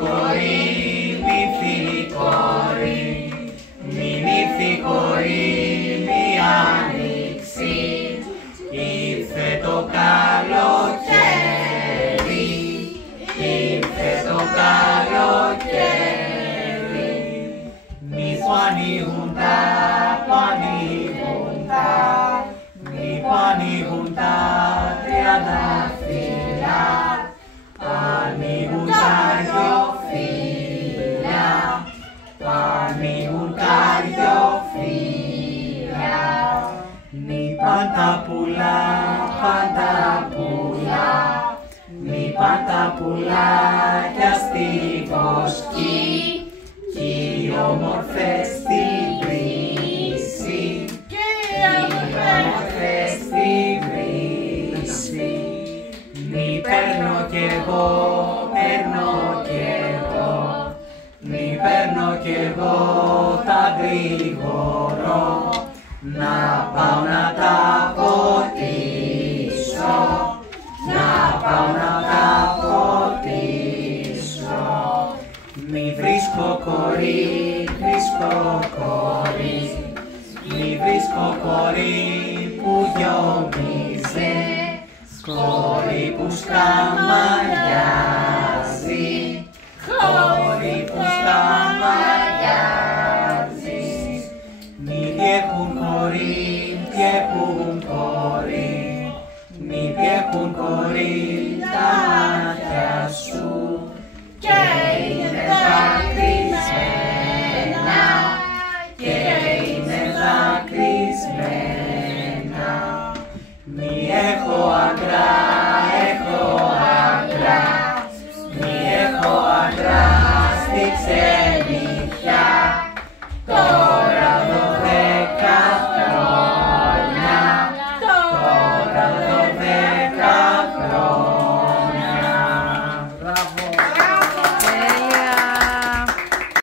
κορί, νύφη κορί, μη νύφη κορί, μη άνοιξη, ήρθε το καλοκαίρι, ήρθε το καλοκαίρι, μη που ανοίγουν τα, που ανοίγουν τα, μη που ανοίγουν τα τριανταφύλλα, ανοίγουν καρδιοφύλλα, ανοίγουν καρδιοφύλλα. Μη πάντα πουλά, πάντα πουλά, μη πάντα πουλάκια στη βοσκή, κι οι όμορφες στην βρύση, κι οι όμορφες στην βρύση. Μη παίρνω κι εγώ, παίρνω κι εγώ, μη παίρνω κι εγώ τα γρήγορο, να πάω να τα ποτίσω, να πάω να τα ποτίσω. Μη βρίσκω κορί, βρίσκω κορί, μη βρίσκω κορί που γιομίζε, κορί που σκαμαριάζει, κορί που σκαμαριάζει. Μη διέχουν κορί, διέχουν κορί, μη διέχουν κορί τα μάτια σου, και είναι δακρυσμένα, και είναι δακρυσμένα. Μη έχω άντρα, έχω άντρα, μη έχω άντρα στη ξένη